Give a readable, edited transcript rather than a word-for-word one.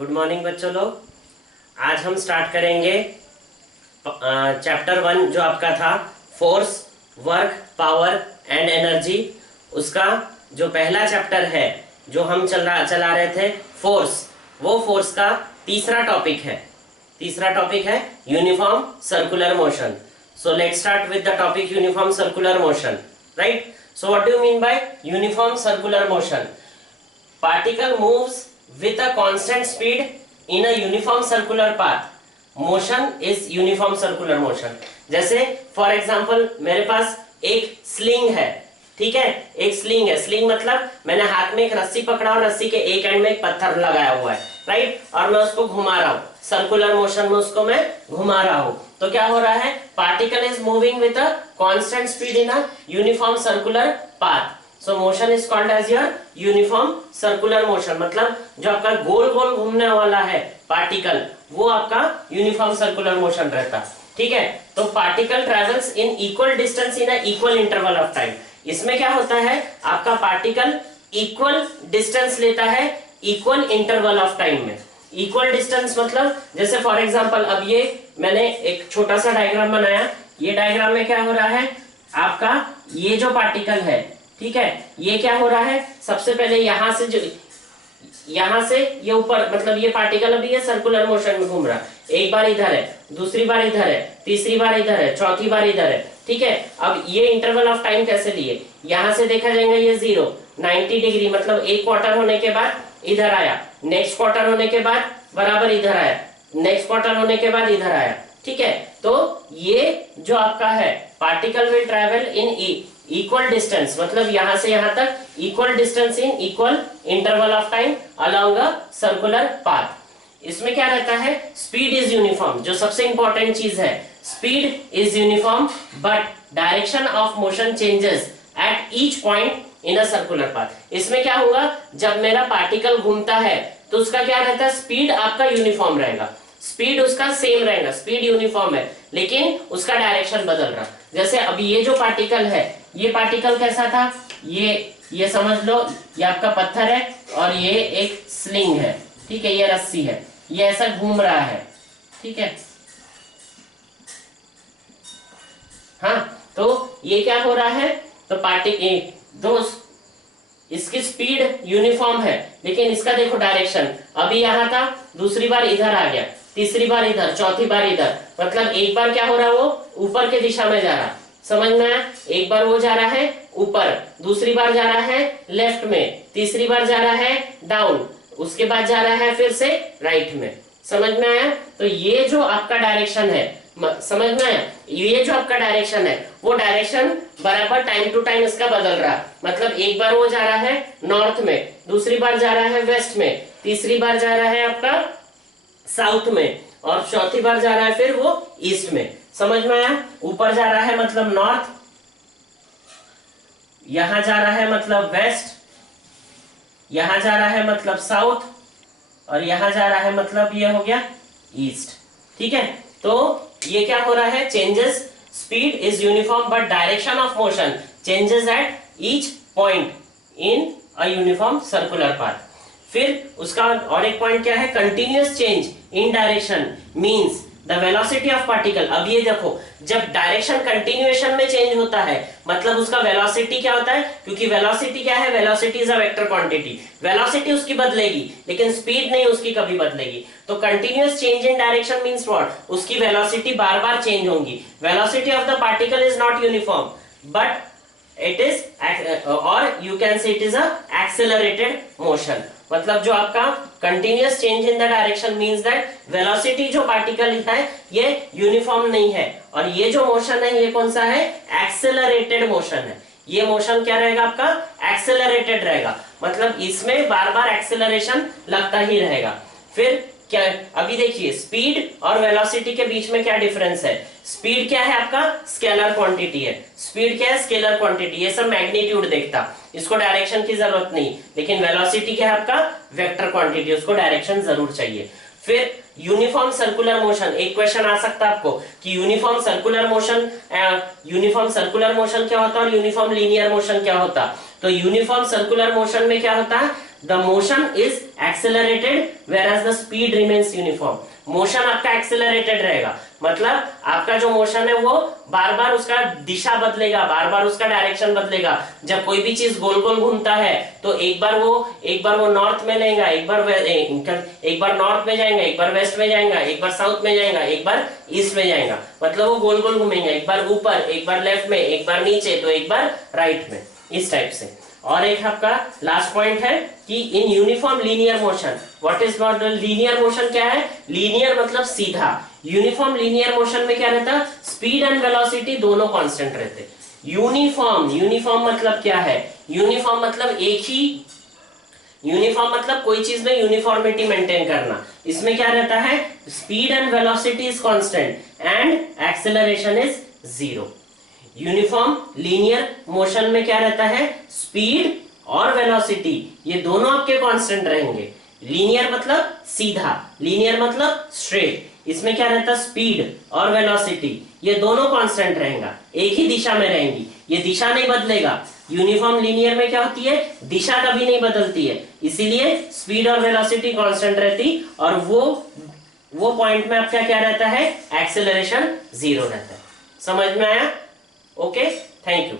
Good morning बच्चों लोग। आज हम स्टार्ट करेंगे चैप्टर 1 जो आपका था force, work, power and energy. उसका जो पहला चैप्टर है जो हम चला रहे थे फोर्स, वो फोर्स का तीसरा टॉपिक है uniform circular motion. So let's start with the topic uniform circular motion, right? So what do you mean by uniform circular motion? Particle moves with a constant speed in a uniform circular path. Motion is uniform circular motion. जैसे for example मेरे पास एक sling है, ठीक है? एक sling है। Sling मतलब मैंने हाथ में एक रस्सी पकड़ा और रस्सी के एक एंड में एक पत्थर लगाया हुआ है, राइट? और मैं उसको घुमा रहा हूँ, सर्कुलर मोशन में उसको मैं घुमा रहा हूँ। तो क्या हो रहा है? Particle is moving with a constant speed in a uniform circular path. So motion is called as your uniform circular motion. मतलब जो आपका गोल गोल घूमने वाला है पार्टिकल, वो आपका यूनिफॉर्म सर्कुलर मोशन रहता, ठीक है? तो particle travels in equal distance in a equal interval of time. इसमें क्या होता है, आपका पार्टिकल इक्वल डिस्टेंस लेता है इक्वल इंटरवल ऑफ टाइम में। इक्वल डिस्टेंस मतलब जैसे फॉर एग्जांपल अब ये मैंने एक छोटा सा डायग्राम बनाया। ये डायग्राम में क्या हो रहा है, आपका ये जो पार्टिकल है, ठीक है, ये क्या हो रहा है, सबसे पहले यहां से ये ऊपर, मतलब ये पार्टिकल अभी ये सर्कुलर मोशन में घूम रहा है। एक बार इधर है, दूसरी बार इधर है, तीसरी बार इधर है, चौथी बार इधर है, ठीक है? अब ये इंटरवल ऑफ टाइम कैसे लिए, यहां से देखा जाएगा ये 0 90 डिग्री, मतलब एक क्वार्टर होने के बाद इधर आया, नेक्स्ट क्वार्टर होने के बाद बराबर इधर आया, नेक्स्ट क्वार्टर होने के बाद इधर आया, ठीक है? तो ये जो आपका है particle will travel in equal distance, मतलब यहां से यहां तक equal distance in equal interval of time along a circular path. इसमें क्या रहता है, स्पीड इज यूनिफॉर्म। जो सबसे इंपॉर्टेंट चीज है, speed is uniform but direction of motion changes at each point in a circular path. इसमें क्या होगा, जब मेरा पार्टिकल घूमता है तो उसका क्या रहता है, स्पीड आपका यूनिफॉर्म रहेगा, स्पीड उसका सेम रहेगा, स्पीड यूनिफॉर्म है, लेकिन उसका डायरेक्शन बदल रहा। जैसे अभी ये जो पार्टिकल है, ये पार्टिकल कैसा था, ये समझ लो, ये आपका पत्थर है और ये एक स्लिंग है, ठीक है? ये रस्सी है, ये ऐसा घूम रहा है, ठीक है? हाँ, तो ये क्या हो रहा है, तो इसकी स्पीड यूनिफॉर्म है, लेकिन इसका देखो डायरेक्शन, अभी यहां था, दूसरी बार इधर आ गया, तीसरी बार इधर, चौथी बार इधर, मतलब एक बार क्या हो रहा है, वो ऊपर के दिशा में जा रहा, समझ में आया? एक बार वो जा रहा है ऊपर, दूसरी बार जा रहा है लेफ्ट में, तीसरी बार जा रहा है डाउन, उसके बाद जा रहा है फिर से राइट में, समझ में आया? तो ये जो आपका डायरेक्शन है, समझ में आया? ये जो आपका डायरेक्शन है, वो डायरेक्शन बराबर टाइम टू टाइम इसका बदल रहा, मतलब एक बार वो जा रहा है नॉर्थ में, दूसरी बार जा रहा है वेस्ट में, तीसरी बार जा रहा है आपका साउथ में, और चौथी बार जा रहा है फिर वो ईस्ट में। समझ में आया? ऊपर जा रहा है मतलब नॉर्थ, यहां जा रहा है मतलब वेस्ट, यहां जा रहा है मतलब साउथ, और यहां जा रहा है मतलब ये हो गया ईस्ट, ठीक है? तो ये क्या हो रहा है, changes, speed is uniform but direction of motion changes at each point in a uniform circular path. फिर उसका और एक पॉइंट क्या है, continuous change in direction means the velocity of particle. अब ये देखो, जब डायरेक्शन कंटिन्यूएशन में चेंज होता है, मतलब उसका वेलोसिटी क्या होता है, क्योंकि वेलोसिटी क्या है, velocity is a vector quantity, velocity उसकी बदलेगी लेकिन स्पीड नहीं उसकी कभी बदलेगी। तो continuous change in direction means what, उसकी वेलोसिटी बार बार चेंज होगी। Velocity of the particle is not uniform but it is or you can say it is a accelerated motion। मतलब जो आपका continuous change in the direction means that velocity जो particle है ये uniform नहीं है, और ये जो मोशन है ये कौन सा है, एक्सेलरेटेड मोशन है। ये मोशन क्या रहेगा आपका, एक्सेलरेटेड रहेगा, मतलब इसमें बार बार एक्सेलरेशन लगता ही रहेगा। फिर क्या, अभी देखिए स्पीड और वेलोसिटी के बीच में क्या डिफरेंस है। स्पीड क्या है आपका, स्केलर क्वांटिटी है, स्पीड क्या है, स्केलर क्वांटिटी, ये सब मैग्नीट्यूड देखता, इसको डायरेक्शन की जरूरत नहीं। लेकिन वेलोसिटी क्या है आपका, वेक्टर क्वांटिटी, उसको डायरेक्शन जरूर चाहिए। फिर यूनिफॉर्म सर्कुलर मोशन, एक क्वेश्चन आ सकता है आपको कि यूनिफॉर्म सर्कुलर मोशन क्या होता है और यूनिफॉर्म लीनियर मोशन क्या होता। तो यूनिफॉर्म सर्कुलर मोशन में क्या होता है, the motion is accelerated where the speed remains uniform. Motion आपका एक्सेलरेटेड रहेगा, मतलब आपका जो मोशन है वो बार बार उसका दिशा बदलेगा, बार बार उसका डायरेक्शन बदलेगा। जब कोई भी चीज गोल गोल घूमता है तो एक बार वो नॉर्थ में लेगा, एक बार नॉर्थ में जाएगा, एक बार वेस्ट में जाएगा, एक बार साउथ में जाएगा, एक बार ईस्ट में जाएगा, मतलब वो गोल गोल घूमेंगे, एक बार ऊपर, एक बार लेफ्ट में, एक बार नीचे, तो एक बार राइट में, इस टाइप से। और एक आपका लास्ट पॉइंट है कि in uniform linear motion, what is not linear motion, क्या है? लीनियर मतलब सीधा। यूनिफॉर्म लीनियर मोशन में क्या रहता है? स्पीड एंड वेलोसिटी दोनों कांस्टेंट रहते। यूनिफॉर्म मतलब क्या है? यूनिफॉर्म मतलब एक ही, यूनिफॉर्म मतलब कोई चीज में यूनिफॉर्मिटी मेंटेन करना। इसमें क्या रहता है? Speed and velocity is constant and acceleration is 0। Uniform linear motion में क्या रहता है? स्पीड और वेलोसिटी ये दोनों आपके कांस्टेंट रहेंगे। लीनियर मतलब सीधा, लीनियर मतलब स्ट्रेट। इसमें क्या रहता है? स्पीड और वेलोसिटी ये दोनों कांस्टेंट रहेगा, एक ही दिशा में रहेंगी, ये दिशा नहीं बदलेगा। यूनिफॉर्म लीनियर में क्या होती है? दिशा कभी नहीं बदलती है, इसीलिए स्पीड और वेलोसिटी कांस्टेंट रहती, और वो पॉइंट में आपका क्या रहता है? एक्सेलरेशन 0 रहता है। समझ में आया? Okay, thank you.